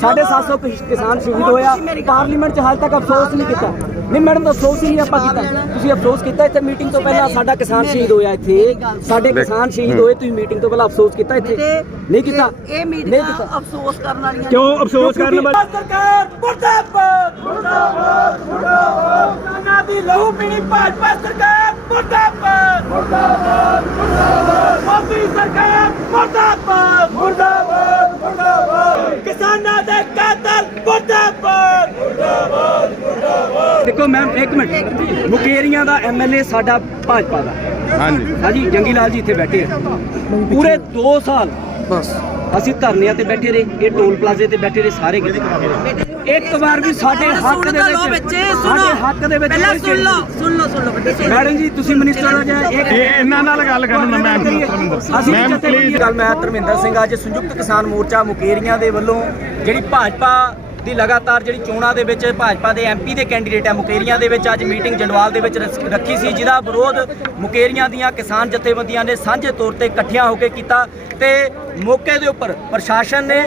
750 ਕਿਸ- ਕਿਸਾਨ ਸ਼ਹੀਦ ਹੋਇਆ। ਪਾਰਲੀਮੈਂਟ 'ਚ ਹਾਲ ਤੱਕ ਅਫਸੋਸ ਨਹੀਂ ਕੀਤਾ। ਨਹੀਂ ਮੈਡਮ ਅਫਸੋਸ ਹੀ ਨਹੀਂ ਆਪਾਂ ਕੀਤਾ। ਤੁਸੀਂ ਅਫਸੋਸ ਕੀਤਾ ਇੱਥੇ ਮੀਟਿੰਗ ਤੋਂ ਪਹਿਲਾਂ ਸਾਡਾ ਕਿਸਾਨ ਸ਼ਹੀਦ ਹੋਇਆ ਇੱਥੇ। ਸਾਡੇ ਕਿਸਾਨ ਸ਼ਹੀਦ ਹੋਏ ਤੁਸੀਂ ਮੀਟਿੰਗ ਤੋਂ ਪਹਿਲਾਂ ਅਫਸੋਸ ਕੀਤਾ ਇੱਥੇ। ਨਹੀਂ ਕੀਤਾ। ਇਹ ਨਹੀਂ ਮੀਟਿੰਗਾਂ ਕੀਤਾ। ਅਫਸੋਸ ਕਰਨ ਵਾਲੀਆਂ ਕਿਉਂ ਅਫਸੋਸ ਕਰਨ ਵਾਲੀ ਸਰਕਾਰ ਮੁਰਦਾਬਾਦ ਮੁਰਦਾਬਾਦ ਮੁਰਦਾਬਾਦ। ਕਿਸਾਨਾਂ ਦੀ ਲਹੂ ਪੀਣੀ ਭਾਜਪਾ ਸਰਕਾਰ ਮੁਰਦਾਬਾਦ। ਮੁਰਦਾਬਾਦ ਮੁਰਦਾਬਾਦ। ਮੋਦੀ ਸਰਕਾਰ ਮੁਰਦਾਬਾਦ। ਮੁਰਦਾਬਾਦ। ਕਿਸਾਨਾਂ ਦੇ ਕਾਤਲ ਮੁਰਦਾਬਾਦ ਮੁਰਦਾਬਾਦ ਮੁਰਦਾਬਾਦ। ਦੇਖੋ ਮੈਮ ਇੱਕ ਮਿੰਟ। ਮੁਕੇਰੀਆਂ ਦਾ ਐਮਐਲਏ ਸਾਡਾ ਭਾਜਪਾ ਦਾ। ਹਾਂਜੀ। ਹਾਂਜੀ ਜੰਗੀ ਲਾਲ ਜੀ ਇੱਥੇ ਬੈਠੇ ਆ। ਪੂਰੇ 2 ਸਾਲ ਬਸ। ਅਸੀਂ ਧਰਨਿਆਂ ਤੇ ਬੈਠੇ ਰਹੇ ਇਹ ਟੋਲ ਪਲਾਜ਼ੇ ਤੇ ਬੈਠੇ ਰਹੇ ਸਾਰੇ ਕਿਤੇ। ਇੱਕ ਵਾਰ ਵੀ ਸਾਡੇ ਹੱਕ ਦੇ ਵਿੱਚ ਬੱਚੇ ਸੁਣੋ। ਸਾਡੇ ਹੱਕ ਦੇ ਵਿੱਚ ਪਹਿਲਾਂ ਸੁਣ ਲਓ ਸੁਣ ਲਓ ਸੁਣ ਲਓ ਲਓ। ਮੈਡਮ ਜੀ ਤੁਸੀਂ ਮਿਨਿਸਟਰ ਹੋ ਜਾਂ ਇੱਕ ਇਹ ਇਹਨਾਂ ਨਾਲ ਗੱਲ ਕਰਨ ਦਾ ਮੈਮ ਪਲੀਜ਼ ਗੱਲ ਮੈਂ ਧਰਮਿੰਦਰ ਸਿੰਘ ਅੱਜ ਸੰਯੁਕਤ ਕਿਸਾਨ ਮੋਰਚਾ ਮੁਕੇਰੀਆਂ ਦੇ ਵੱਲੋਂ ਜਿਹੜੀ ਭਾਜਪਾ ਦੀ ਲਗਾਤਾਰ ਜਿਹੜੀ ਚੋਣਾਂ ਦੇ ਵਿੱਚ ਭਾਜਪਾ ਦੇ ਐਮਪੀ ਦੇ ਕੈਂਡੀਡੇਟ ਹੈ ਮੁਕੇਰੀਆਂ ਦੇ ਵਿੱਚ ਅੱਜ ਮੀਟਿੰਗ ਜੰਡਵਾਲ ਦੇ ਵਿੱਚ ਰੱਖੀ ਸੀ, ਜਿਹਦਾ ਵਿਰੋਧ ਮੁਕੇਰੀਆਂ ਦੀਆਂ ਕਿਸਾਨ ਜਥੇਬੰਦੀਆਂ ਨੇ ਸਾਂਝੇ ਤੌਰ ਤੇ ਇਕੱਠਿਆਂ ਹੋ ਕੇ ਕੀਤਾ ਤੇ ਮੌਕੇ ਦੇ ਉੱਪਰ ਪ੍ਰਸ਼ਾਸਨ ਨੇ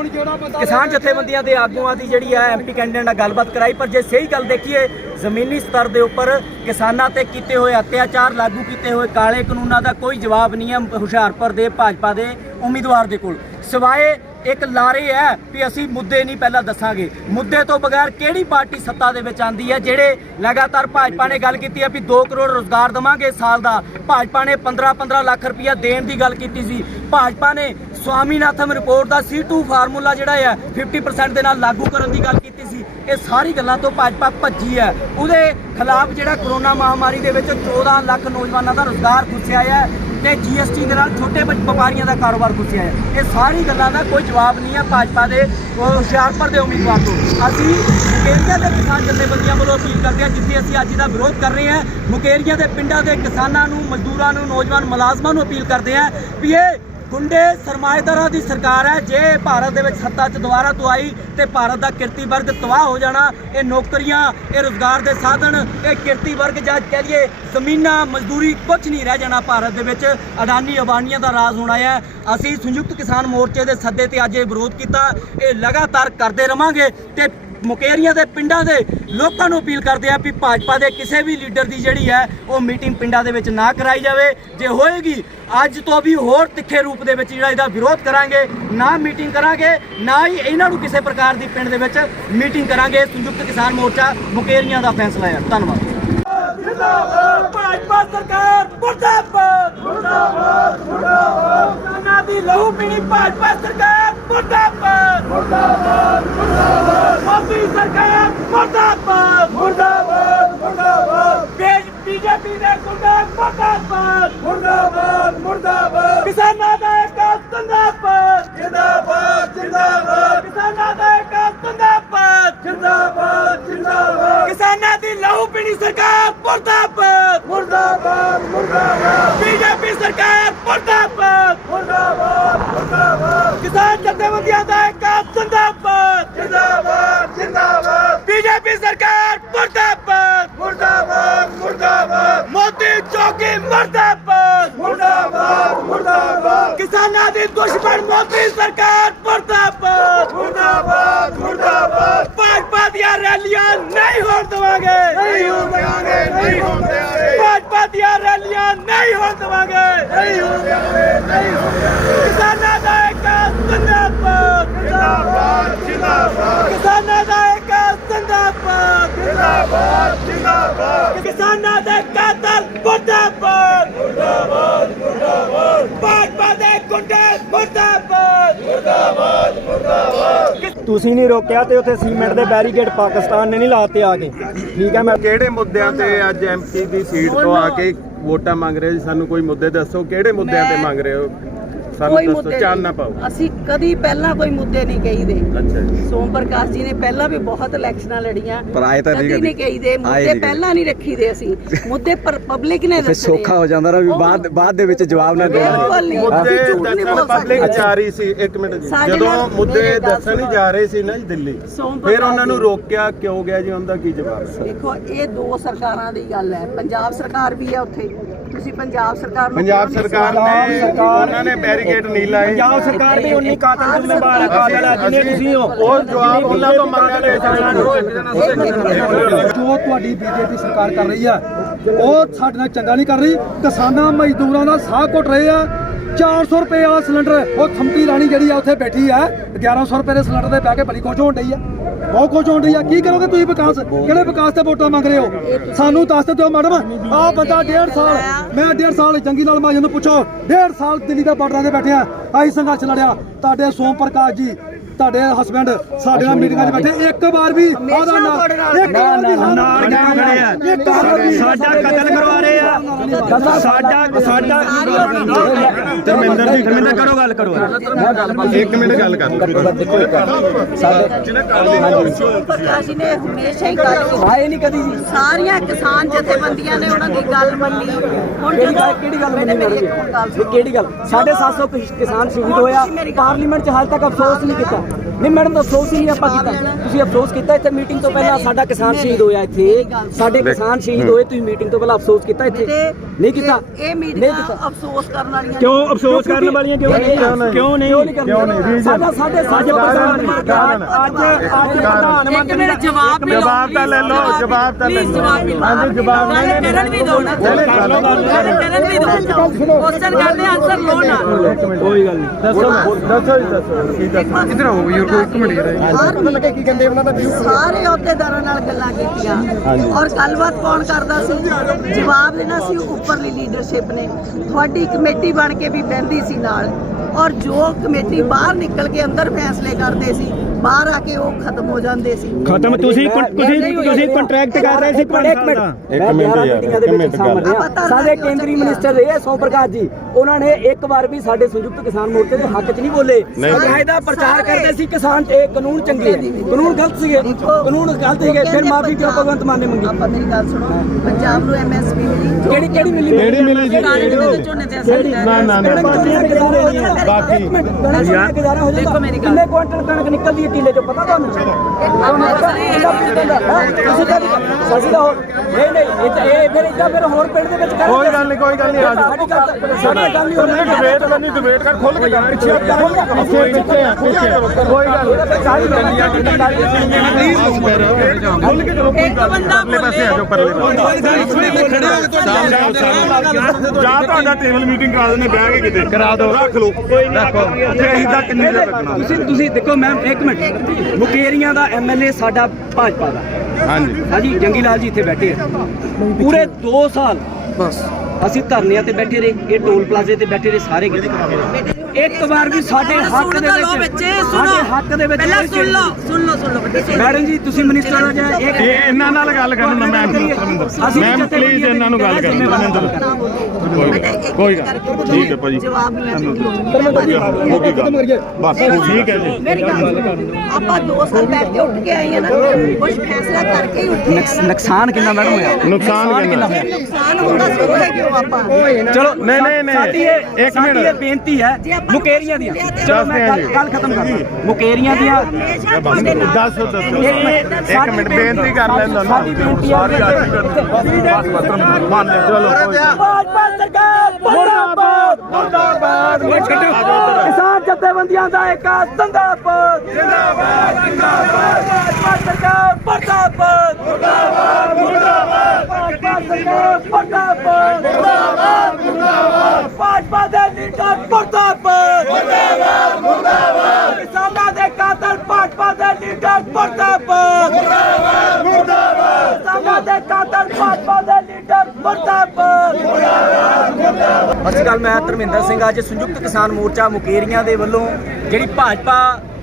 ਕਿਸਾਨ ਜਥੇਬੰਦੀਆਂ ਦੇ ਆਗੂਆਂ ਦੀ ਜਿਹੜੀ ਹੈ ਐਮਪੀ ਕੈਂਡੀਡੇਟ ਨਾਲ ਗੱਲਬਾਤ ਕਰਾਈ, ਪਰ ਜੇ ਸਹੀ ਗੱਲ ਦੇਖੀਏ, ਜ਼ਮੀਨੀ ਸਤਰ ਦੇ ਉੱਪਰ ਕਿਸਾਨਾਂ ਤੇ ਕੀਤੇ ਹੋਏ ਅਤਿਆਚਾਰ ਲਾਗੂ ਕੀਤੇ ਹੋਏ ਕਾਲੇ ਕਾਨੂੰਨਾਂ ਦਾ ਕੋਈ ਜਵਾਬ ਨਹੀਂ ਹੈ ਹੁਸ਼ਿਆਰਪੁਰ ਦੇ ਭਾਜਪਾ ਦੇ ਉਮੀਦਵਾਰ ਦੇ ਕੋਲ। ਸਿਵਾਏ ਇੱਕ ਲਾਰੇ ਹੈ ਵੀ ਅਸੀਂ ਮੁੱਦੇ ਨਹੀਂ ਪਹਿਲਾਂ ਦੱਸਾਂਗੇ। ਮੁੱਦੇ ਤੋਂ ਬਗੈਰ ਕਿਹੜੀ ਪਾਰਟੀ ਸੱਤਾ ਦੇ ਵਿੱਚ ਆਂਦੀ ਹੈ? ਜਿਹੜੇ ਲਗਾਤਾਰ ਭਾਜਪਾ ਨੇ ਗੱਲ ਕੀਤੀ ਹੈ ਵੀ 2 ਕਰੋੜ ਰੋਜ਼ਗਾਰ ਦਵਾਂਗੇ ਸਾਲ ਦਾ। ਭਾਜਪਾ ਨੇ 15-15 ਲੱਖ ਰੁਪਇਆ ਦੇਣ ਦੀ ਗੱਲ ਕੀਤੀ ਸੀ। ਭਾਜਪਾ ਨੇ ਸਵਾਮੀਨਾਥਨ ਰਿਪੋਰਟ ਦਾ C2 ਫਾਰਮੂਲਾ ਜਿਹੜਾ ਹੈ 50% ਦੇ ਨਾਲ ਲਾਗੂ ਕਰਨ ਦੀ ਗੱਲ ਕੀਤੀ ਸੀ। ਇਹ ਸਾਰੀ ਗੱਲਾਂ ਤੋਂ ਭਾਜਪਾ ਭੱਜੀ ਹੈ। ਉਹਦੇ ਖਿਲਾਫ ਜਿਹੜਾ ਕਰੋਨਾ ਮਹਾਮਾਰੀ ਦੇ ਵਿੱਚ 14 ਲੱਖ ਨੌਜਵਾਨਾਂ ਦਾ ਰੋਜ਼ਗਾਰ ਖੁੱਸਿਆ ਹੈ। ਤੇ ਜੀਐਸਟੀ ਦੇ ਨਾਲ ਛੋਟੇ ਵਪਾਰੀਆਂ ਦਾ ਕਾਰੋਬਾਰ ਖੁੱਸਿਆ ਹੈ। ਇਹ ਸਾਰੀ ਗੱਲਾਂ ਦਾ ਕੋਈ ਜਵਾਬ ਨਹੀਂ ਹੈ ਭਾਜਪਾ ਦੇ ਹੁਸ਼ਿਆਰਪੁਰ ਦੇ ਉਮੀਦਵਾਰ ਤੋਂ। ਅਸੀਂ ਮੁਕੇਰੀਆਂ ਦੇ ਕਿਸਾਨ ਜਥੇਬੰਦੀਆਂ ਵੱਲੋਂ ਅਪੀਲ ਕਰਦੇ ਹਾਂ, ਜਿੱਥੇ ਅਸੀਂ ਅੱਜ ਦਾ ਵਿਰੋਧ ਕਰ ਰਹੇ ਹਾਂ, ਮੁਕੇਰੀਆਂ ਦੇ ਪਿੰਡਾਂ ਦੇ ਕਿਸਾਨਾਂ ਨੂੰ, ਮਜ਼ਦੂਰਾਂ ਨੂੰ, ਨੌਜਵਾਨ ਮੁਲਾਜ਼ਮਾਂ ਨੂੰ ਅਪੀਲ ਕਰਦੇ ਹਾਂ ਵੀ ਇਹ ਗੁੰਡੇ ਸਰਮਾਏਦਾਰਾਂ ਦੀ ਸਰਕਾਰ ਹੈ। ਜੇ ਭਾਰਤ ਦੇ ਵਿੱਚ ਸੱਤਾ 'ਚ ਦੁਬਾਰਾ ਤੋਂ ਆਈ ਤੇ ਭਾਰਤ ਦਾ ਕਿਰਤੀ ਵਰਗ ਤਬਾਹ ਹੋ ਜਾਣਾ, ਇਹ ਨੌਕਰੀਆਂ, ਇਹ ਰੋਜ਼ਗਾਰ ਦੇ ਸਾਧਨ, ਇਹ ਕਿਰਤੀ ਵਰਗ ਜਾਂ ਕਹਿ ਲਈਏ ਜ਼ਮੀਨਾਂ, ਮਜ਼ਦੂਰੀ ਕੁਝ ਨਹੀਂ ਰਹਿ ਜਾਣਾ ਭਾਰਤ ਦੇ ਵਿੱਚ। ਅਡਾਨੀ ਅਬਾਨੀਆਂ ਦਾ ਰਾਜ ਹੋਣਾ ਹੈ। ਅਸੀਂ ਸੰਯੁਕਤ ਕਿਸਾਨ ਮੋਰਚੇ ਦੇ ਸੱਦੇ ਤੇ ਅੱਜ ਇਹ ਵਿਰੋਧ ਕੀਤਾ। ਇਹ ਲਗਾਤਾਰ ਕਰਦੇ ਰਵਾਂਗੇ ਤੇ ਮੁਕੇਰੀਆਂ ਦੇ ਪਿੰਡਾਂ ਦੇ ਲੋਕਾਂ ਨੂੰ ਅਪੀਲ ਕਰਦੇ ਆ ਵੀ ਭਾਜਪਾ ਦੇ ਕਿਸੇ ਵੀ ਲੀਡਰ ਦੀ ਜਿਹੜੀ ਹੈ ਉਹ ਮੀਟਿੰਗ ਪਿੰਡਾਂ ਦੇ ਵਿੱਚ ਨਾ ਕਰਾਈ ਜਾਵੇ। ਜੇ ਹੋਏਗੀ, ਅੱਜ ਤੋਂ ਵੀ ਹੋਰ ਤਿੱਖੇ ਰੂਪ ਦੇ ਵਿੱਚ ਜਿਹੜਾ ਇਹਦਾ ਵਿਰੋਧ ਕਰਾਂਗੇ, ਨਾ ਮੀਟਿੰਗ ਕਰਾਂਗੇ, ਨਾ ਹੀ ਇਹਨਾਂ ਨੂੰ ਕਿਸੇ ਪ੍ਰਕਾਰ ਦੀ ਪਿੰਡ ਦੇ ਵਿੱਚ ਮੀਟਿੰਗ ਕਰਾਂਗੇ। ਸੰਯੁਕਤ ਕਿਸਾਨ ਮੋਰਚਾ ਮੁਕੇਰੀਆਂ ਦਾ ਫੈਸਲਾ ਹੈ। ਧੰਨਵਾਦ। ਜਿੰਦਾਬਾਦ ਭਾਜਪਾ ਸਰਕਾਰ ਮੁਰਦਾਬਾਦ। ਮੁਰਦਾਬਾਦ ਮੁਰਦਾਬਾਦ। ਕਿਸਾਨਾਂ ਦੀ ਲਹੂ ਪੀਣੀ ਭਾਜਪਾ ਸਰਕਾਰ ਮੁਰਦਾਬਾਦ। ਮੁਰਦਾਬਾਦ ਮੁਰਦਾਬਾਦ। ਮੋਦੀ ਸਰਕਾਰ ਮੁਰਦਾਬਾਦ। ਮੁਰਦਾਬਾਦ ਮੁਰਦਾਬਾਦ। ਬੀਜੇਪੀ ਦੇ ਗੁੰਡਾ ਮੁਰਦਾਬਾਦ ਮੁਰਦਾਬਾਦ ਕਿਸਾਨਾਂ ਦਾ ਇੱਕ ਜਿੰਦਾਬਾਦ ਜਿੰਦਾਬਾਦ ਜਿੰਦਾਬਾਦ ਕਿਸਾਨਾਂ ਦਾ ਇੱਕ ਜਿੰਦਾਬਾਦ ਜਿੰਦਾਬਾਦ ਜਿੰਦਾਬਾਦ ਕਿਸਾਨਾਂ ਦੀ ਲਹੂ ਪੀਣੀ ਸਰਕਾਰ ਮੁਰਦਾਬਾਦ ਮੁਰਦਾਬਾਦ ਮੁਰਦਾਬਾਦ। ਬੀਜੇਪੀ ਸਰਕਾਰ ਮੁਰਦਾਬਾਦ ਮੁਰਦਾਬਾਦ ਮੁਰਦਾਬਾਦ। ਕਿਸਾਨ ਜਥੇਬੰਦੀਆਂ ਦਾ ਇੱਕ ਜਿੰਦਾਬਾਦ। ਜਿੰਦਾਬਾਦ ਜਿੰਦਾਬਾਦ। ਬੀਜੇਪੀ ਸਰਕਾਰ ਮੁਰਦਾਬਾਦ। ਮੁਰਦਾਬਾਦ ਮੁਰਦਾਬਾਦ। ਮੋਦੀ ਚੌਕੀ ਮੁਰਦਾਬਾਦ। ਮੁਰਦਾਬਾਦ ਮੁਰਦਾਬਾਦ। ਕਿਸਾਨਾਂ ਦੀ ਦੁਸ਼ਮਣ ਮੋਦੀ ਸਰਕਾਰ ਮੁਰਦਾਬਾਦ। ਮੁਰਦਾਬਾਦ ਮੁਰਦਾਬਾਦ। ਭਾਜਪਾ ਦੀਆਂ ਰੈਲੀਆਂ ਹੋਣ ਦੇਵਾਂਗੇ। ਨਹੀਂ ਹੋਣ ਦੇਵਾਂਗੇ ਨਹੀਂ ਹੋਣ ਦੇਵਾਂਗੇ। ਭਾਜਪਾ ਦੀਆਂ ਰੈਲੀਆਂ ਨਹੀਂ ਹੋਣ ਦੇਵਾਂਗੇ। ਨਹੀਂ ਹੋਣ ਦੇਵਾਂਗੇ ਨਹੀਂ ਹੋਣ ਦੇਵਾਂਗੇ। ਕਿਸਾਨਾਂ ਦਾ ਇੱਕ ਜਿੰਦਾਬਾਦ। ਜਿੰਦਾਬਾਦ ਜਿੰਦਾਬਾਦ। ਕਿਸਾਨਾਂ ਦਾ ਇੱਕ ਜਿੰਦਾਬਾਦ। ਜਿੰਦਾਬਾਦ ਜਿੰਦਾਬਾਦ। ਕਿਸਾਨਾਂ ਦੇ ਕਾਤਲ ਮੁਰਦਾਬਾਦ। ਮੁਰਦਾਬਾਦ ਭਾਜਪਾ ਦੇ ਗੁੰਡੇ ਮੁਰਦਾਬਾਦ ਮੁਰਦਾਬਾਦ ਮੁਰਦਾਬਾਦ ਤੁਸੀਂ ਨਹੀਂ ਰੋਕਿਆ ਤੇ ਉੱਥੇ ਸੀਮੈਂਟ ਦੇ ਬੈਰੀਕੇਡ ਪਾਕਿਸਤਾਨ ਨੇ ਨਹੀਂ ਲਾਤੇ ਆ ਕੇ। ਠੀਕ ਹੈ ਮੈਂ ਕਿਹੜੇ ਮੁੱਦਿਆਂ ਤੇ ਅੱਜ ਐਮਪੀ ਦੀ ਸੀਟ ਤੋਂ ਆ ਕੇ ਵੋਟਾਂ ਮੰਗ ਰਹੇ ਜੀ ਸਾਨੂੰ ਕੋਈ ਮੁੱਦੇ ਦੱਸੋ ਕਿਹੜੇ ਮੁੱਦਿਆਂ ਤੇ ਮੰਗ ਰਹੇ ਹੋ? ਕੋਈ ਦੱਸੋ ਮੁੱਦੇ ਚਾਨ ਨਾ। ਪਾਓ। ਅਸੀਂ ਕਦੀ ਪਹਿਲਾਂ ਕੋਈ ਮੁੱਦੇ ਨਹੀਂ ਕਹੀਦੇ। ਅੱਛਾ ਜੀ। ਸੋਮ ਪ੍ਰਕਾਸ਼ ਜੀ ਨੇ ਪਹਿਲਾਂ ਵੀ ਬਹੁਤ ਇਲੈਕਸ਼ਨਾਂ ਲੜੀਆਂ। ਪਰ ਆਏ ਤਾਂ ਨਹੀਂ ਕਦੀ। ਨਹੀਂ। ਕਹੀਦੇ ਆਏ ਮੁੱਦੇ ਨਹੀਂ ਪਹਿਲਾਂ ਨਹੀਂ ਰੱਖੀਦੇ ਅਸੀਂ। ਮੁੱਦੇ ਪਰ ਪਬਲਿਕ ਨੇ ਫਿਰ ਦੱਸਣੇ ਸੌਖਾ। ਹੋ ਜਾਂਦਾ ਨਾ ਵੀ ਬਾਅਦ ਬਾਅਦ ਦੇ ਵਿੱਚ ਜਵਾਬ ਨਾ ਦੇਣਾ। ਬਿਲਕੁਲ ਨਹੀਂ। ਮੁੱਦੇ ਅਸੀਂ ਝੂਠ ਨਹੀਂ ਦੱਸਣ ਬੋਲ ਪਬਲਿਕ ਸਕਦੇ। ਜਾ ਰਹੀ ਸੀ। ਇੱਕ ਮਿੰਟ ਜੀ। ਸਾਡੇ ਜਦੋਂ ਨਾਲ ਮੁੱਦੇ ਮੇਰੀ ਗੱਲ ਦੱਸਣ ਹੀ ਸੁਣੋ। ਜਾ ਰਹੇ ਸੀ ਨਾ ਜੀ ਦਿੱਲੀ ਸੋਮ ਫਿਰ ਪ੍ਰਕਾਸ਼ ਉਹਨਾਂ ਨੂੰ ਜੀ। ਰੋਕਿਆ ਕਿਉਂ ਗਿਆ ਜੀ? ਉਹਦਾ ਕੀ ਜਵਾਬ ਹੈ? ਦੇਖੋ ਇਹ ਦੋ ਸਰਕਾਰਾਂ ਦੀ ਗੱਲ ਹੈ। ਪੰਜਾਬ ਸਰਕਾਰ ਵੀ ਹੈ ਉੱਥੇ। ਤੁਸੀਂ ਪੰਜਾਬ ਸਰਕਾਰ ਨੂੰ ਪੰਜਾਬ ਕਿਉਂ ਨਹੀਂ ਸਰਕਾਰ ਨੇ ਉਹਨਾਂ ਨੇ ਸਰਟੀਫਿਕੇਟ ਨਹੀਂ ਲਾਏ। ਪੰਜਾਬ ਸਰਕਾਰ ਦੇ 19 ਕਾਤਲ ਜ਼ਿੰਮੇਵਾਰ ਹੈ ਕਾਤਲ ਆ ਜਿੰਨੇ ਤੁਸੀਂ ਹੋ ਉਹ। ਜਵਾਬ ਉਹਨਾਂ ਤੋਂ ਮੰਗਦੇ ਜੋ ਤੁਹਾਡੀ ਬੀਜੇਪੀ ਸਰਕਾਰ ਕਰ ਰਹੀ ਆ ਉਹ ਸਾਡੇ ਨਾਲ ਚੰਗਾ ਨਹੀਂ ਕਰ ਰਹੀ। ਕਿਸਾਨਾਂ ਮਜ਼ਦੂਰਾਂ ਦਾ ਸਾਹ ਘੁੱਟ ਰਹੇ ਆ। 400 ਰੁਪਏ ਵਾਲਾ ਸਿਲੰਡਰ ਉਹ ਖੰਪੀ ਰਾਣੀ ਜਿਹੜੀ ਆ, ਉੱਥੇ ਬੈਠੀ ਆ। 1100 ਰੁਪਏ ਦੇ ਸਿਲੰਡਰ ਤੇ ਬਹਿ ਕੇ ਬੜੀ ਖੁਸ਼ ਹੋਣ ਡਈ ਆ। ਬਹੁਤ ਖੁਸ਼ ਹੋਣ ਡਈ ਆ। ਕੀ ਕਰੋਗੇ ਤੁਸੀਂ ਵਿਕਾਸ? ਕਿਹੜੇ ਵਿਕਾਸ ਤੇ ਵੋਟਾਂ ਮੰਗ ਰਹੇ ਹੋ? ਸਾਨੂੰ ਦੱਸ ਦਿਓ ਮੈਡਮ, ਆਹ ਬੰਦਾ 1.5 ਸਾਲ, ਮੈਂ 1.5 ਸਾਲ ਜੰਗੀ ਲਾਲ ਮਾਜਨ ਨੂੰ ਪੁੱਛੋ। 1.5 ਸਾਲ ਦਿੱਲੀ ਦਾ ਬਾਰਡਰਾਂ ਤੇ ਬੈਠੇ ਆ ਆਹੀ ਸੰਘਰਸ਼ ਲੜਿਆ। ਤੁਹਾਡੇ ਸੋਮ ਪ੍ਰਕਾਸ਼ ਜੀ ਤੁਹਾਡੇ ਹਸਬੰਡ ਸਾਡੇ ਨਾਲ ਮੀਟਿੰਗਾਂ 'ਚ ਬੈਠੇ। ਇੱਕ ਵਾਰ ਵੀ ਆਦਾ ਨਾ ਇੱਕ ਵਾਰ ਵੀ ਨਾਲ ਕਿਉਂ ਖੜੇ ਆ? ਇੱਕ ਸਾਡਾ ਕਤਲ ਕਰਵਾ ਰਹੇ ਆ। ਸਾਡਾ ਸਾਡਾ ਧਰਮਿੰਦਰ ਜੀ ਧਰਮਿੰਦਰ ਕਰੋ ਗੱਲ ਕਰੋ ਇੱਕ ਮਿੰਟ ਗੱਲ ਕਰ ਪ੍ਰਕਾਸ਼ ਜੀ ਨੇ ਹਮੇਸ਼ਾ ਹੀ ਗੱਲ ਕੀਤੀ। ਆਏ ਨਹੀਂ ਕਦੀ ਜੀ। ਸਾਰੀਆਂ ਕਿਸਾਨ ਜਥੇਬੰਦੀਆਂ ਨੇ ਉਹਨਾਂ ਦੀ ਗੱਲ ਮੰਨੀ। ਹੁਣ ਕਿਹੜੀ ਜਦੋਂ ਗੱਲ ਕਿਹੜੀ ਗੱਲ ਮੈਨੇ ਮੈਡਮ ਇੱਕ ਕਿਹੜੀ ਗੱਲ? 750 ਕਿਸਾਨ ਸ਼ਹੀਦ ਹੋਇਆ। ਪਾਰਲੀਮੈਂਟ 'ਚ ਹਾਲ ਤੱਕ ਅਫਸੋਸ ਨਹੀਂ ਕੀਤਾ। ਨਹੀਂ ਮੈਡਮ ਅਫਸੋਸ ਹੀ ਨਹੀਂ ਆਪਾਂ ਕੀਤਾ। ਤੁਸੀਂ ਅਫਸੋਸ ਕੀਤਾ ਇੱਥੇ ਮੀਟਿੰਗ ਤੋਂ ਪਹਿਲਾਂ ਸਾਡਾ ਕਿਸਾਨ ਸ਼ਹੀਦ ਹੋਇਆ ਇੱਥੇ। ਸਾਡੇ ਕਿਸਾਨ ਸ਼ਹੀਦ ਹੋਏ ਤੁਸੀਂ ਮੀਟਿੰਗ ਤੋਂ ਪਹਿਲਾਂ ਅਫਸੋਸ ਕੀਤਾ ਇੱਥੇ। ਨਹੀਂ ਕੀਤਾ। ਇਹ- ਮੀਟਿੰਗਾਂ ਅਫਸੋਸ ਕਰਨ ਵਾਲੀਆਂ ਕਿਉਂ ਅਫਸੋਸ ਕਰਨ ਵਾਲੀਆਂ ਕਿਉਂ ਨਹੀਂ ਕਿਉਂ ਨਹੀਂ? ਕਿਉਂ ਨਹੀਂ? ਸਾਡਾ ਸਾਡੇ ਸਾਡੇ ਪ੍ਰਧਾਨ ਅੱਜ ਅੱਜ ਪ੍ਰਧਾਨ ਮੰਤਰੀ ਮਿੰਟ ਜਵਾਬ ਵੀ ਲਓ ਜਵਾਬ ਤਾਂ ਲੈ ਲਓ ਜਵਾਬ ਤਾਂ ਲੈ ਲਓ। ਹਾਂਜੀ ਜਵਾਬ ਨਹੀਂ ਕਰਨ ਵੀ ਦਿਓ ਨਾ। ਕਰਨ ਵੀ ਦਿਓ। ਕੁਐਸਚਨ ਕਰਦੇ ਆਨਸਰ ਲਓ ਨਾ। ਕੋਈ ਗੱਲ ਨਹੀਂ। ਦੱਸੋ। ਦੱਸੋ ਦੱਸੋ। ਕੀ ਦੱਸੋ ਕਿਧਰ ਹੋ ਗਈ ਕੋਈ ਇੱਕ ਮਿੰਟ ਲੱਗੇ ਕੀ ਕਹਿੰਦੇ ਉਹਨਾਂ ਦਾ ਸਾਰੇ ਅਹੁਦੇਦਾਰਾਂ ਨਾਲ ਗੱਲਾਂ ਕੀਤੀਆਂ ਔਰ ਗੱਲਬਾਤ ਕੌਣ ਕਰਦਾ ਸੀ? ਜਵਾਬ ਦੇਣਾ ਸੀ ਉੱਪਰਲੀ ਲੀਡਰਸ਼ਿਪ ਨੇ। ਤੁਹਾਡੀ ਕਮੇਟੀ ਬਣ ਕੇ ਵੀ ਬਹਿੰਦੀ ਸੀ ਨਾਲ ਔਰ ਜੋ ਕਮੇਟੀ ਬਾਹਰ ਨਿਕਲ ਕੇ ਅੰਦਰ ਫੈਸਲੇ ਕਰਦੇ ਸੀ ਬਾਹਰ ਆ ਕੇ ਉਹ ਖਤਮ ਹੋ ਜਾਂਦੇ ਸੀ ਖਤਮ ਤੁਸੀਂ ਤੁਸੀਂ ਤੁਸੀਂ ਕੰਟਰੈਕਟ ਕਰ ਰਹੇ ਸੀ 5 ਸਾਲ ਦਾ ਇੱਕ ਮਿੰਟ ਯਾਰ, ਇੱਕ ਮਿੰਟ ਗੱਲ। ਸਾਡੇ ਕੇਂਦਰੀ ਮਿਨਿਸਟਰ ਰਹੇ ਸੋਮ ਪ੍ਰਕਾਸ਼ ਜੀ ਉਹਨਾਂ ਨੇ ਇੱਕ ਵਾਰ ਵੀ ਸਾਡੇ ਸੰਯੁਕਤ ਕਿਸਾਨ ਮੋਰਚੇ ਦੇ ਹੱਕ 'ਚ ਨਹੀਂ ਬੋਲੇ ਨਹੀਂ। ਕਾਇਦਾ ਪ੍ਰਚਾਰ ਕਰਦੇ ਸੀ ਕਿਸਾਨ ਇਹ ਕਾਨੂੰਨ ਚੰਗੇ ਆ। ਕਾਨੂੰਨ ਗਲਤ ਸੀਗੇ ਕਾਨੂੰਨ ਗਲਤ ਸੀਗੇ ਫਿਰ ਮਾਫੀ ਕਿਉਂ ਭਗਵੰਤ ਮਾਨ ਨੇ ਮੰਗੀ ਆਪਾਂ ਮੇਰੀ ਗੱਲ ਸੁਣੋ ਪੰਜਾਬ ਨੂੰ ਐਮਐਸਪੀ ਮਿਲੀ ਕਿਹੜੀ ਕਿਹੜੀ ਮਿਲੀ ਕਿਹੜੀ ਮਿਲੀ ਜੀ? ਤੇ ਕਿਹੜੀ? ਨਾ, ਨਾ, ਨਾ। ਹੋ ਜਾਂਦਾ। ਬਾਕੀ। ਇੱਕ ਮਿੰਟ, ਕਣਕ ਝੋਨੇ ਦਾ ਗੁਜ਼ਾਰਾ ਹੋ ਜਾਂਦਾ। ਦੇਖੋ ਮੇਰੀ ਗੱਲ। ਕਿੰਨੇ ਕੁਇੰਟਲ ਕਣਕ ਨਿਕਲਦੀ ਹੈ ਕਿੱਲੇ ਚੋਂ ਪਤਾ ਤੁਹਾਨੂੰ ਤੁਹਾਨੂੰ ਪਤਾ? ਕਿੰਨਾ ਕੁਇੰਟਲ ਦਾ? ਹੈਂ? ਤੁਸੀਂ ਕਹਦੇ ਸਸੀ ਦਾ ਨਹੀਂ ਨਹੀਂ ਇਹ ਤਾਂ ਇਹ ਫਿਰ ਇੱਦਾਂ ਫਿਰ ਹੋਰ ਪਿੰਡ ਦੇ ਵਿੱਚ ਕਰ ਕੋਈ ਗੱਲ ਨਹੀਂ ਕੋਈ ਗੱਲ ਨਹੀਂ ਆ ਜਾਓ ਸਾਡੀ ਗੱਲ ਤਾਂ- ਸਾਡੀ ਗੱਲ ਨਹੀਂ ਹੋਣੀ ਡਿਬੇਟ ਕਰਨੀ ਡਿਬੇਟ ਕਰ ਖੁੱਲ ਕੇ ਪਿੱਛੇ ਪਿੱਛੇ ਪਿੱਛੇ ਆ, ਪਿੱਛੇ ਕੋਈ ਗੱਲ ਖੁੱਲ ਕੇ ਕਰੋ ਇੱਕ ਬੰਦਾ ਪਰਲੇ ਪਾਸੇ ਆ ਜਾਓ ਪਰਲੇ ਜਾਂ ਤੁਹਾਡਾ ਟੇਬਲ ਮੀਟਿੰਗ ਕਰਾ ਦਿੰਦੇ ਬਹਿ ਕੇ ਕਿਤੇ ਕਰਾ ਦਿਓ। ਰੱਖ ਲਓ ਕੋਈ ਨਹੀਂ ਰੱਖੋ ਜੇ ਅਸੀਂ ਤਾਂ ਕਿੰਨੀ ਦੇਰ ਰੱਖਣਾ ਤੁਸੀਂ ਤੁਸੀਂ ਦੇਖੋ ਮੈਮ ਇੱਕ ਮਿੰਟ। ਮੁਕੇਰੀਆਂ ਦਾ ਐਮਐਲਏ ਸਾਡਾ ਭਾਜਪਾ ਦਾ। ਹਾਂਜੀ। ਹਾਂਜੀ ਜੰਗੀ ਲਾਲ ਜੀ ਇੱਥੇ ਬੈਠੇ ਆ। ਪੂਰੇ 2 ਸਾਲ। ਬਸ। ਅਸੀਂ ਧਰਨਿਆਂ ਤੇ ਬੈਠੇ ਰਹੇ ਇਹ ਟੋਲ ਪਲਾਜ਼ੇ ਤੇ ਬੈਠੇ ਰਹੇ ਸਾਰੇ ਕਿਤੇ ਇੱਕ ਵਾਰ ਵੀ ਸਾਡੇ ਹੱਕ ਦੇ ਵਿੱਚ ਸਾਡੇ ਹੱਕ ਦੇ ਵਿੱਚ ਪਹਿਲਾਂ ਸੁਣ ਲਓ ਸੁਣ ਲਓ ਸੁਣ ਲਓ ਬੱਚੇ। ਮੈਡਮ ਜੀ ਤੁਸੀਂ ਮਿਨਿਸਟਰ ਹੋ ਜਾਂ ਇੱਕ ਇਹ ਇਹਨਾਂ ਨਾਲ ਗੱਲ ਕਰਨ ਮੈਮ ਅਸੀਂ ਪਲੀਜ਼ ਇਹਨਾਂ ਨੂੰ ਗੱਲ ਕਰਨ ਬੋਲੋ। ਕੋਈ ਗੱਲ ਠੀਕ ਹੈ ਭਾਜੀ। ਜਵਾਬ ਮੈਂ ਤੁਹਾਨੂੰ ਹੋ ਗਈ ਗੱਲ। ਬਸ ਠੀਕ ਹੈ ਜੀ। ਮੇਰੀ ਗੱਲ ਸੁਣੋ। ਆਪਾਂ 2 ਸਾਲ ਬੈਠ ਕੇ ਉੱਠ ਕੇ ਆਏ ਆ ਨਾ ਕੁਝ ਫੈਸਲਾ ਕਰਕੇ ਹੀ ਉੱਠੇ। ਨੁਕਸਾਨ ਕਿੰਨਾ ਮੈਡਮ ਹੋਇਆ? ਨੁਕਸਾਨ ਕਿੰਨਾ? ਨੁਕਸਾਨ ਹੁੰਦਾ ਸੀ ਆਪਾਂ ਚਲੋ ਨਹੀਂ, ਨਹੀਂ, ਨਹੀਂ। ਸਾਡੀ ਇਹ ਇੱਕ ਸਾਡੀ ਮਿੰਟ। ਇਹ ਬੇਨਤੀ ਹੈ ਮੁਕੇਰੀਆਂ ਦੀਆਂ। ਚਲੋ ਮੈਂ ਦੱਸਦੇ ਹਾਂ ਗੱਲ ਜੀ। ਗੱਲ ਖਤਮ ਕਰਦਾ। ਮੁਕੇਰੀਆਂ ਦੀਆਂ ਨਾਲ ਦੱਸੋ ਦੱਸੋ ਇੱਕ ਮਿੰਟ ਇੱਕ ਮਿੰਟ। ਬੇਨਤੀ ਕਰ ਲੈਂਦਾ ਨਾ। ਸਾਡੀ ਬੇਨਤੀ ਹੈ ਬਸ ਬਸ ਮੰਨ ਲਿਆ। ਚਲੋ ਕੋਈ ਭਾਜਪਾ ਸਰਕਾਰ ਮੁਰਦਾਬਾਦ। ਮੁਰਦਾਬਾਦ। ਕਿਸਾਨ ਜਥੇਬੰਦੀਆਂ ਦਾ ਇੱਕ ਜ਼ਿੰਦਾਬਾਦ ਜਿੰਦਾਬਾਦ ਜਿੰਦਾਬਾਦ। ਭਾਜਪਾ ਸਰਕਾਰ ਮੁਰਦਾਬਾਦ। ਮੁਰਦਾਬਾਦ ਮੁਰਦਾਬਾਦ। ਭਾਜਪਾ ਸਰਕਾਰ ਮੁਰਦਾਬਾਦ ਮੁਰਦਾਬਾਦ ਮੁਰਦਾਬਾਦ। ਭਾਜਪਾ ਦੇ ਲੀਡਰ ਮੁਰਦਾਬਾਦ। ਮੁਰਦਾਬਾਦ ਮੁਰਦਾਬਾਦ। ਕਿਸਾਨਾਂ ਦੇ ਕਾਤਲ ਭਾਜਪਾ ਦੇ ਲੀਡਰ ਮੁਰਦਾਬਾਦ। ਮੁਰਦਾਬਾਦ ਮੁਰਦਾਬਾਦ। ਕਿਸਾਨਾਂ ਦੇ ਕਾਤਲ ਭਾਜਪਾ ਦੇ ਲੀਡਰ ਮੁਰਦਾਬਾਦ। ਸਤਿ ਸ਼੍ਰੀ ਅਕਾਲ ਮੈਂ ਧਰਮਿੰਦਰ ਸਿੰਘ ਅੱਜ ਸੰਯੁਕਤ ਕਿਸਾਨ ਮੋਰਚਾ ਮੁਕੇਰੀਆਂ ਦੇ ਵੱਲੋਂ ਜਿਹੜੀ ਭਾਜਪਾ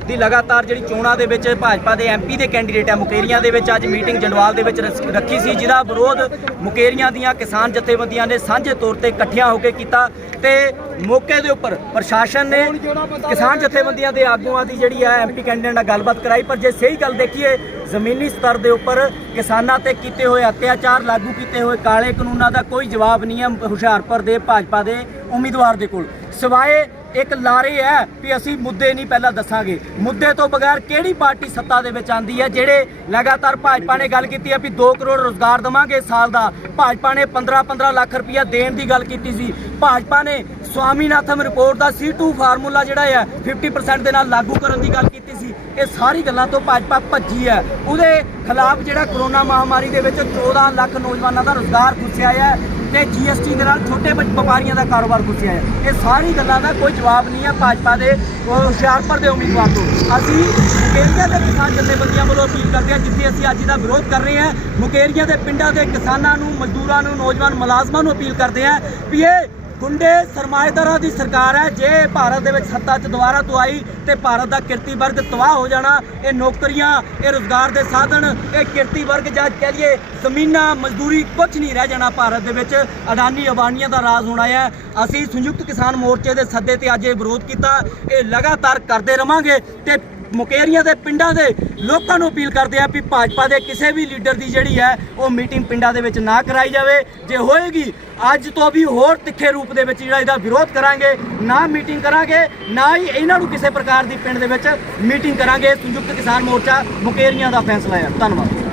ਦੀ ਲਗਾਤਾਰ ਜਿਹੜੀ ਚੋਣਾਂ ਦੇ ਵਿੱਚ ਭਾਜਪਾ ਦੇ ਐਮਪੀ ਦੇ ਕੈਂਡੀਡੇਟ ਹੈ ਮੁਕੇਰੀਆਂ ਦੇ ਵਿੱਚ ਅੱਜ ਮੀਟਿੰਗ ਜੰਡਵਾਲ ਦੇ ਵਿੱਚ ਰੱਖੀ ਸੀ, ਜਿਹਦਾ ਵਿਰੋਧ ਮੁਕੇਰੀਆਂ ਦੀਆਂ ਕਿਸਾਨ ਜਥੇਬੰਦੀਆਂ ਨੇ ਸਾਂਝੇ ਤੌਰ ਤੇ ਇਕੱਠੀਆਂ ਹੋ ਕੇ ਕੀਤਾ ਤੇ ਮੌਕੇ ਦੇ ਉੱਪਰ ਪ੍ਰਸ਼ਾਸਨ ਨੇ ਕਿਸਾਨ ਜਥੇਬੰਦੀਆਂ ਦੇ ਆਗੂਆਂ ਦੀ ਜਿਹੜੀ ਆ ਐਮਪੀ ਕੈਂਡੀਡੇਟ ਨਾਲ ਗੱਲਬਾਤ ਕਰਾਈ, ਪਰ ਜੇ ਸਹੀ ਗੱਲ ਦੇਖੀਏ, ਜ਼ਮੀਨੀ ਸਤਰ ਦੇ ਉੱਪਰ ਕਿਸਾਨਾਂ ਤੇ ਕੀਤੇ ਹੋਏ ਅਤਿਆਚਾਰ ਲਾਗੂ ਕੀਤੇ ਹੋਏ ਕਾਲੇ ਕਾਨੂੰਨਾਂ ਦਾ ਕੋਈ ਜਵਾਬ ਨਹੀਂ ਹੈ ਹੁਸ਼ਿਆਰਪੁਰ ਦੇ ਭਾਜਪਾ ਦੇ ਉਮੀਦਵਾਰ ਦੇ ਕੋਲ। ਸਿਵਾਏ ਇੱਕ ਲਾਰੇ ਹੈ ਵੀ ਅਸੀਂ ਮੁੱਦੇ ਨਹੀਂ ਪਹਿਲਾਂ ਦੱਸਾਂਗੇ। ਮੁੱਦੇ ਤੋਂ ਬਗੈਰ ਕਿਹੜੀ ਪਾਰਟੀ ਸੱਤਾ ਦੇ ਵਿੱਚ ਆਂਦੀ ਹੈ? ਜਿਹੜੇ ਲਗਾਤਾਰ ਭਾਜਪਾ ਨੇ ਗੱਲ ਕੀਤੀ ਹੈ ਵੀ 2 ਕਰੋੜ ਰੋਜ਼ਗਾਰ ਦਵਾਂਗੇ ਸਾਲ ਦਾ। ਭਾਜਪਾ ਨੇ 15 15 ਲੱਖ ਰੁਪਇਆ ਦੇਣ ਦੀ ਗੱਲ ਕੀਤੀ ਸੀ। ਭਾਜਪਾ ਨੇ ਸਵਾਮੀਨਾਥਨ ਰਿਪੋਰਟ ਦਾ C2 ਫਾਰਮੂਲਾ ਜਿਹੜਾ ਹੈ 50% ਦੇ ਨਾਲ ਲਾਗੂ ਕਰਨ ਦੀ ਗੱਲ ਕੀਤੀ ਸੀ। ਇਹ ਸਾਰੀ ਗੱਲਾਂ ਤੋਂ ਭਾਜਪਾ ਭੱਜੀ ਹੈ। ਉਹਦੇ ਖਿਲਾਫ ਜਿਹੜਾ ਕਰੋਨਾ ਮਹਾਮਾਰੀ ਦੇ ਵਿੱਚ 14 ਲੱਖ ਨੌਜਵਾਨਾਂ ਦਾ ਰੋਜ਼ਗਾਰ ਖੁੱਸਿਆ ਹੈ। ਤੇ GST ਦੇ ਨਾਲ ਛੋਟੇ ਵਪਾਰੀਆਂ ਦਾ ਕਾਰੋਬਾਰ ਖੁੱਸਿਆ ਹੈ। ਇਹ ਸਾਰੀ ਗੱਲਾਂ ਦਾ ਕੋਈ ਜਵਾਬ ਨਹੀਂ ਹੈ ਭਾਜਪਾ ਦੇ ਹੁਸ਼ਿਆਰਪੁਰ ਦੇ ਉਮੀਦਵਾਰ ਤੋਂ। ਅਸੀਂ ਮੁਕੇਰੀਆਂ ਦੇ ਕਿਸਾਨ ਜਥੇਬੰਦੀਆਂ ਵੱਲੋਂ ਅਪੀਲ ਕਰਦੇ ਹਾਂ, ਜਿੱਥੇ ਅਸੀਂ ਅੱਜ ਦਾ ਵਿਰੋਧ ਕਰ ਰਹੇ ਹਾਂ, ਮੁਕੇਰੀਆਂ ਦੇ ਪਿੰਡਾਂ ਦੇ ਕਿਸਾਨਾਂ ਨੂੰ, ਮਜ਼ਦੂਰਾਂ ਨੂੰ, ਨੌਜਵਾਨ ਮੁਲਾਜ਼ਮਾਂ ਨੂੰ ਅਪੀਲ ਕਰਦੇ ਹਾਂ ਵੀ ਇਹ ਗੁੰਡੇ ਸਰਮਾਏਦਾਰਾਂ ਦੀ ਸਰਕਾਰ ਹੈ। ਜੇ ਭਾਰਤ ਦੇ ਵਿੱਚ ਸੱਤਾ 'ਚ ਦੁਬਾਰਾ ਤੋਂ ਆਈ ਤੇ ਭਾਰਤ ਦਾ ਕਿਰਤੀ ਵਰਗ ਤਬਾਹ ਹੋ ਜਾਣਾ, ਇਹ ਨੌਕਰੀਆਂ, ਇਹ ਰੋਜ਼ਗਾਰ ਦੇ ਸਾਧਨ, ਇਹ ਕਿਰਤੀ ਵਰਗ ਜਾਂ ਕਹਿ ਲਈਏ ਜ਼ਮੀਨਾਂ, ਮਜ਼ਦੂਰੀ ਕੁਝ ਨਹੀਂ ਰਹਿ ਜਾਣਾ ਭਾਰਤ ਦੇ ਵਿੱਚ। ਅਡਾਨੀ ਅਬਾਨੀਆਂ ਦਾ ਰਾਜ ਹੋਣਾ ਹੈ। ਅਸੀਂ ਸੰਯੁਕਤ ਕਿਸਾਨ ਮੋਰਚੇ ਦੇ ਸੱਦੇ ਤੇ ਅੱਜ ਇਹ ਵਿਰੋਧ ਕੀਤਾ। ਇਹ ਲਗਾਤਾਰ ਕਰਦੇ ਰਵਾਂਗੇ ਤੇ ਮੁਕੇਰੀਆਂ ਦੇ ਪਿੰਡਾਂ ਦੇ ਲੋਕਾਂ ਨੂੰ ਅਪੀਲ ਕਰਦੇ ਆ ਵੀ ਭਾਜਪਾ ਦੇ ਕਿਸੇ ਵੀ ਲੀਡਰ ਦੀ ਜਿਹੜੀ ਹੈ ਉਹ ਮੀਟਿੰਗ ਪਿੰਡਾਂ ਦੇ ਵਿੱਚ ਨਾ ਕਰਾਈ ਜਾਵੇ। ਜੇ ਹੋਏਗੀ, ਅੱਜ ਤੋਂ ਵੀ ਹੋਰ ਤਿੱਖੇ ਰੂਪ ਦੇ ਵਿੱਚ ਜਿਹੜਾ ਇਹਦਾ ਵਿਰੋਧ ਕਰਾਂਗੇ, ਨਾ ਮੀਟਿੰਗ ਕਰਾਂਗੇ, ਨਾ ਹੀ ਇਹਨਾਂ ਨੂੰ ਕਿਸੇ ਪ੍ਰਕਾਰ ਦੀ ਪਿੰਡ ਦੇ ਵਿੱਚ ਮੀਟਿੰਗ ਕਰਾਂਗੇ। ਸੰਯੁਕਤ ਕਿਸਾਨ ਮੋਰਚਾ ਮੁਕੇਰੀਆਂ ਦਾ ਫੈਸਲਾ ਹੈ। ਧੰਨਵਾਦ।